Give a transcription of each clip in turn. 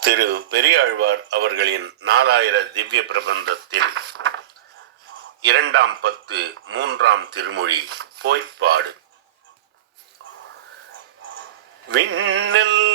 திரு பெரியாழ்வார் அவர்களின் நாலாயிர திவ்ய பிரபந்தத்தில் இரண்டாம் பத்து மூன்றாம் திருமொழி போய்ப்பாடு. விண்ணெல்லாம்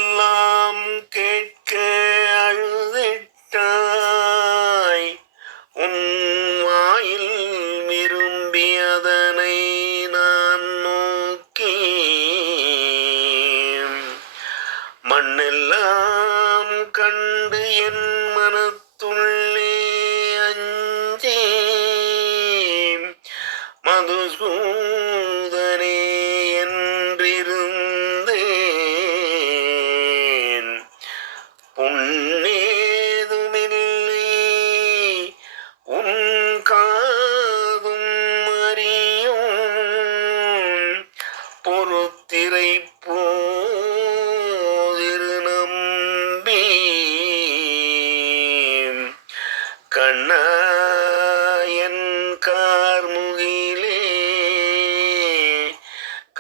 கண்டு என் மனத்துள்ளே அஞ்சே மதுசூ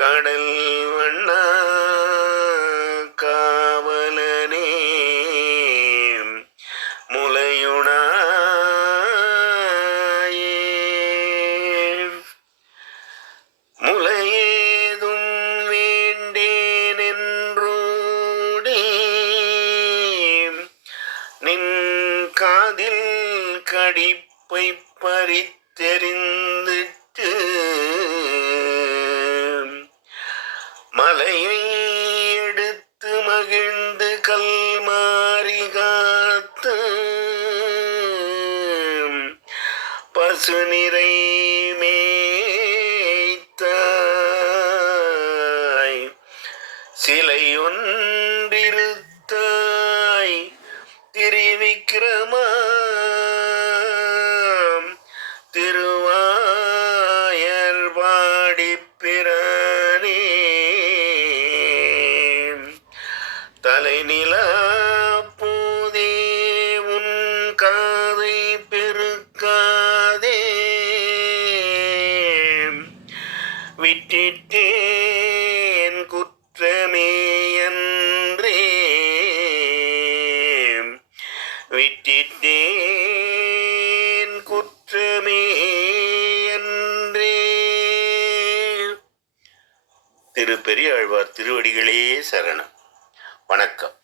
கடல் வண்ணா காவலனே முலையுணாயே முலையேதும் வேண்டேன் என்றோடே நின் காதில் கடிப்பை பறித்தெறிந்துட்டு தலையை எடுத்து மகிழ்ந்து கல்மாறி காத்த பசு நிறை மேய்த்தாய். சிலையொன்று விட்டிட்டேன் குற்றமே என்றே திரு பெரியாழ்வார் திருவடிகளே சரணம். வணக்கம்.